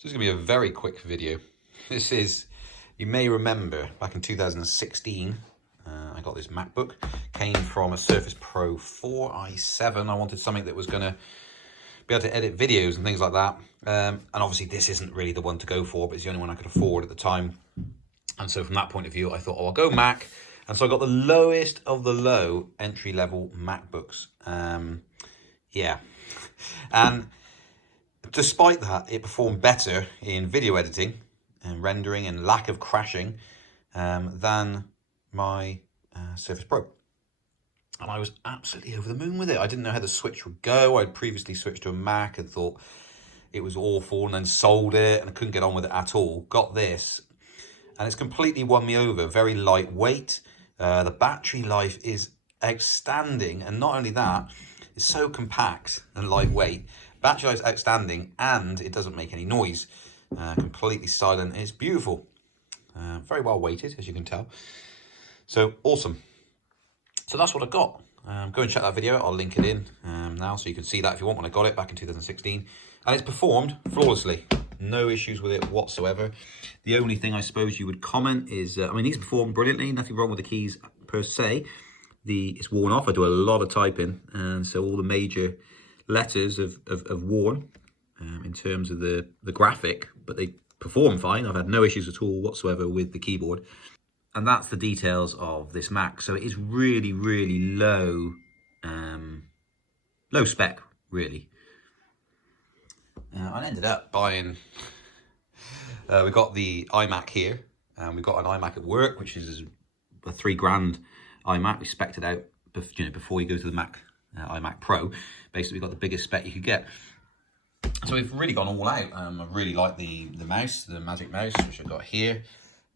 So this is going to be a very quick video. This is, you may remember, back in 2016, I got this MacBook. Came from a Surface Pro 4 i7. I wanted something that was going to be able to edit videos and things like that. And obviously this isn't really the one to go for, but it's the only one I could afford at the time. And so from that point of view, I thought, oh, I'll go Mac. And so I got the lowest of the low entry-level MacBooks. Yeah. And despite that, it performed better in video editing and rendering and lack of crashing than my Surface Pro. And I was absolutely over the moon with it. I didn't know how the switch would go. I'd previously switched to a Mac and thought it was awful and then sold it and I couldn't get on with it at all. Got this and it's completely won me over. Very lightweight. The battery life is outstanding. And not only that, it's so compact and lightweight. Battery life is outstanding and it doesn't make any noise. Completely silent. It's beautiful. Very well weighted, as you can tell. So awesome. So that's what I got. Go and check that video. I'll link it in now so you can see that if you want when I got it back in 2016. And it's performed flawlessly. No issues with it whatsoever. The only thing I suppose you would comment is, I mean, these perform brilliantly. Nothing wrong with the keys per se. It's worn off. I do a lot of typing. And so all the major letters have worn in terms of the graphic. But they perform fine. I've had no issues at all whatsoever with the keyboard. And that's the details of this Mac. So it is really, really low, low spec, really. I ended up buying, we got the iMac here, and we got an iMac at work, which is a $3,000 iMac. We spec'd it out before you go to the Mac, iMac Pro. Basically, we got the biggest spec you could get. So we've really gone all out. I really like the mouse, the Magic Mouse, which I've got here.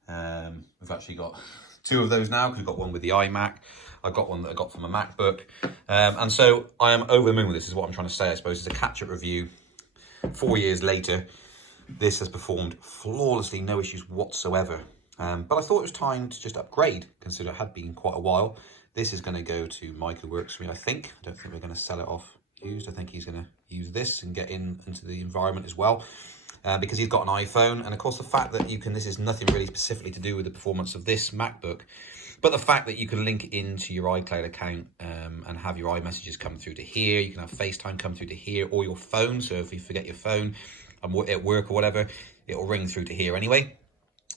We've actually got two of those now because we've got one with the iMac. I've got one that I got from a MacBook. And so I am over the moon with this, is what I'm trying to say, I suppose. It's a catch-up review. 4 years later, this has performed flawlessly, no issues whatsoever. But I thought it was time to just upgrade, considering it had been quite a while. This is going to go to Micah Works for me, I think. I don't think we're going to sell it off used. I think he's going to use this and get into the environment as well. Because he's got an iPhone, and of course the fact that you can, this is nothing really specifically to do with the performance of this MacBook, but the fact that you can link into your iCloud account and have your iMessages come through to here, you can have FaceTime come through to here, or your phone, so if you forget your phone at work or whatever, it'll ring through to here anyway.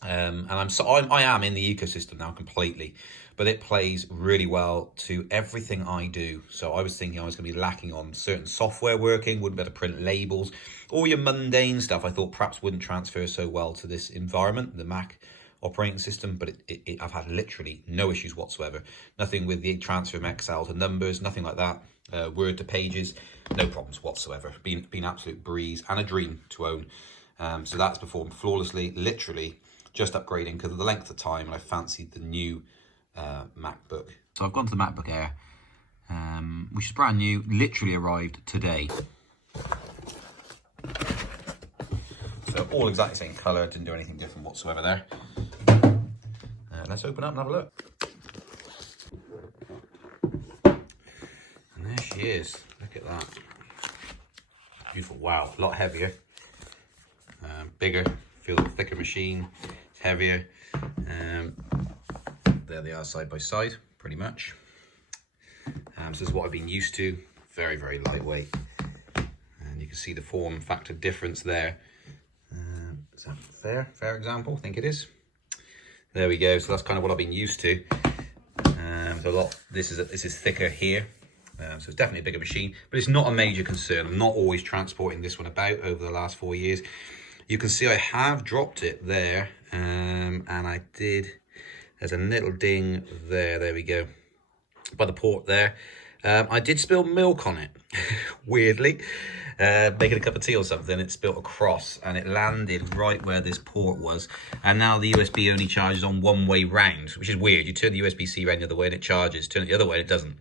And I am in the ecosystem now completely, but it plays really well to everything I do. So I was thinking I was going to be lacking on certain software working, wouldn't be able to print labels, all your mundane stuff I thought perhaps wouldn't transfer so well to this environment, the Mac operating system, but I've had literally no issues whatsoever. Nothing with the transfer from Excel to numbers, nothing like that. Word to pages, no problems whatsoever. Been absolute breeze and a dream to own. So that's performed flawlessly, literally just upgrading because of the length of time, and I fancied the new MacBook. So I've gone to the MacBook Air, which is brand new, literally arrived today. So all exactly same colour, didn't do anything different whatsoever there. Let's open up and have a look. And there she is, look at that. Beautiful, wow, a lot heavier, bigger, feels like a thicker machine, it's heavier. There they are side by side, pretty much. So this is what I've been used to, very, very lightweight. And you can see the form factor difference there. Is that fair example? I think it is. There we go. So that's kind of what I've been used to. This is thicker here. So it's definitely a bigger machine, but it's not a major concern. I'm not always transporting this one about over the last 4 years. You can see I have dropped it there, and I did. There's a little ding there. There we go. By the port there. I did spill milk on it, weirdly. Making a cup of tea or something, it spilt across and it landed right where this port was. And now the USB only charges on one way round, which is weird. You turn the USB-C around the other way and it charges, turn it the other way and it doesn't,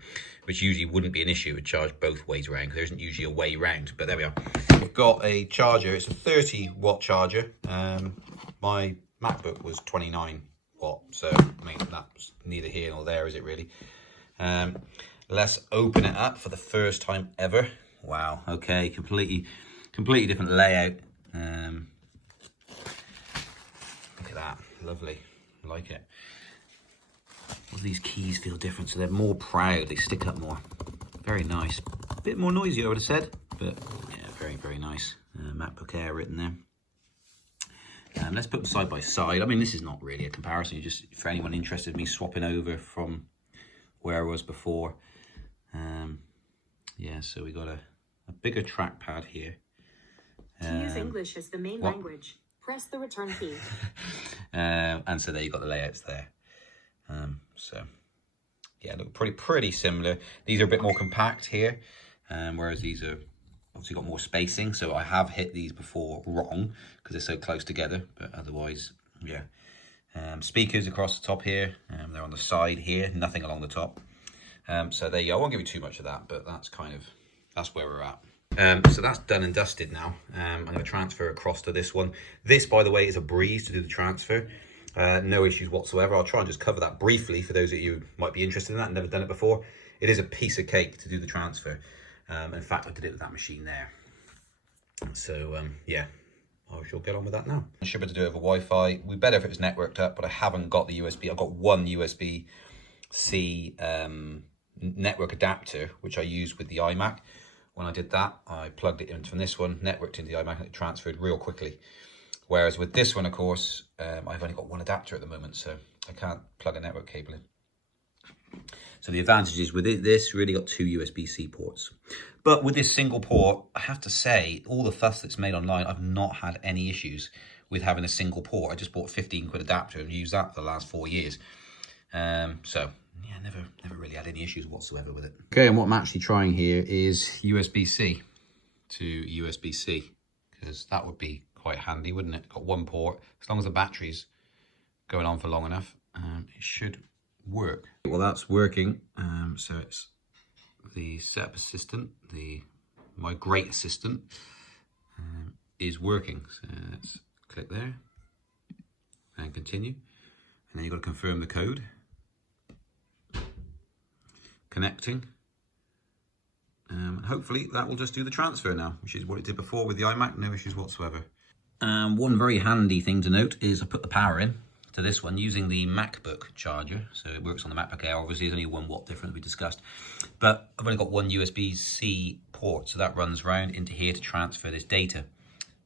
which usually wouldn't be an issue. It would charge both ways around because there isn't usually a way round, but there we are. We've got a charger, it's a 30-watt charger. My MacBook was 29 watt, so I mean, that's neither here nor there, is it really? Let's open it up for the first time ever. Wow, okay, completely different layout. lovely. I like it. Well, these keys feel different, so they're more proud. They stick up more. Very nice. A bit more noisy, I would have said, but yeah, very, very nice. MacBook Air written there. Let's put them side by side. I mean, this is not really a comparison. Just for anyone interested in me swapping over from where I was before. Yeah, so we got a bigger trackpad here. To use English as the main language, press the return key. And so there you got the layouts there. So yeah, look pretty similar. These are a bit more compact here, whereas these are obviously got more spacing. So I have hit these before wrong because they're so close together, but otherwise, yeah. Speakers across the top here, they're on the side here, nothing along the top. So there you go. I won't give you too much of that, but that's where we're at. So that's done and dusted now. I'm going to transfer across to this one. This, by the way, is a breeze to do the transfer. No issues whatsoever. I'll try and just cover that briefly for those of you who might be interested in that and never done it before. It is a piece of cake to do the transfer. In fact, I did it with that machine there. So yeah, I shall get on with that now. I should be able to do it over Wi-Fi. It'd be better if it was networked up, but I haven't got the USB. I've got one USB-C network adapter, which I used with the iMac. When I did that, I plugged it in from this one, networked into the iMac, and it transferred real quickly. Whereas with this one, of course, I've only got one adapter at the moment, so I can't plug a network cable in. So the advantage is with this, really got two USB-C ports. But with this single port, I have to say, all the fuss that's made online, I've not had any issues with having a single port. I just bought a 15 quid adapter and used that for the last 4 years. So yeah, never really had any issues whatsoever with it. Okay, and what I'm actually trying here is USB-C to USB-C, because that would be quite handy, wouldn't it? Got one port. As long as the battery's going on for long enough, it should work. Well, that's working. So it's the setup assistant, my great assistant, is working. So let's click there and continue. And then you've got to confirm the code. Connecting. Hopefully that will just do the transfer now, which is what it did before with the iMac, no issues whatsoever. One very handy thing to note is I put the power in to this one using the MacBook charger. So it works on the MacBook Air. Obviously, there's only 1 watt difference we discussed. But I've only got one USB-C port, so that runs round into here to transfer this data.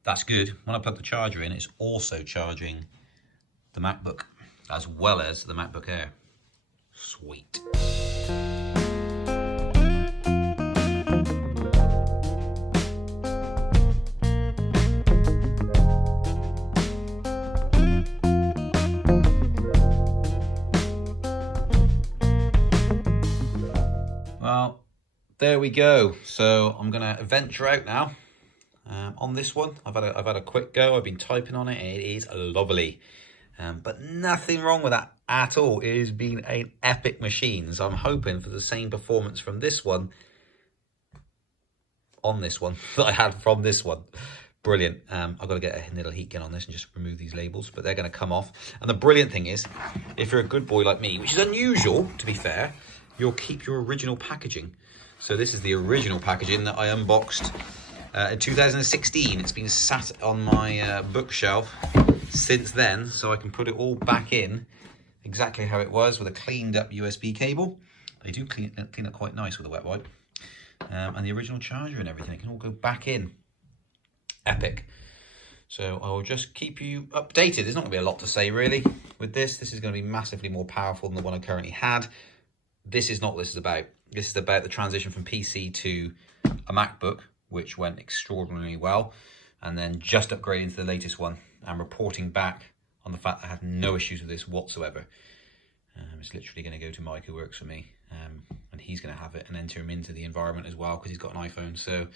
That's good. When I plug the charger in, it's also charging the MacBook as well as the MacBook Air. Sweet. Well, there we go. So I'm gonna venture out now on this one. I've had a quick go. I've been typing on it. It is lovely, but nothing wrong with that at all. It has been an epic machine. So I'm hoping for the same performance from this one on this one that I had from this one. Brilliant. I've got to get a little heat gun on this and just remove these labels, but they're going to come off. And the brilliant thing is, if you're a good boy like me, which is unusual to be fair, you'll keep your original packaging. So this is the original packaging that I unboxed in 2016. It's been sat on my bookshelf since then, so I can put it all back in exactly how it was with a cleaned up USB cable. They do clean up quite nice with a wet wipe. And the original charger and everything, it can all go back in. Epic. So I will just keep you updated. There's not going to be a lot to say really with this. This is going to be massively more powerful than the one I currently had. This is not what this is about. This is about the transition from PC to a MacBook, which went extraordinarily well, and then just upgrading to the latest one and reporting back on the fact that I had no issues with this whatsoever. It's literally going to go to Mike, who works for me, and he's going to have it and enter him into the environment as well because he's got an iPhone. So,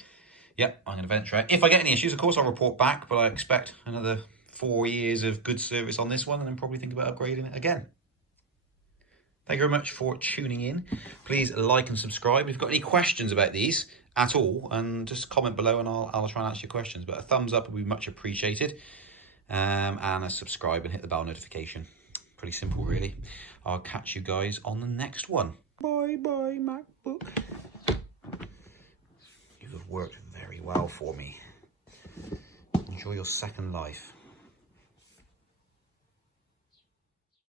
yep, I'm going to venture out. If I get any issues, of course, I'll report back, but I expect another 4 years of good service on this one and then probably think about upgrading it again. Thank you very much for tuning in. Please like and subscribe. If you've got any questions about these at all, and just comment below and I'll try and answer your questions. But a thumbs up would be much appreciated. And a subscribe and hit the bell notification. Pretty simple, really. I'll catch you guys on the next one. Bye bye, MacBook. You have worked very well for me. Enjoy your second life.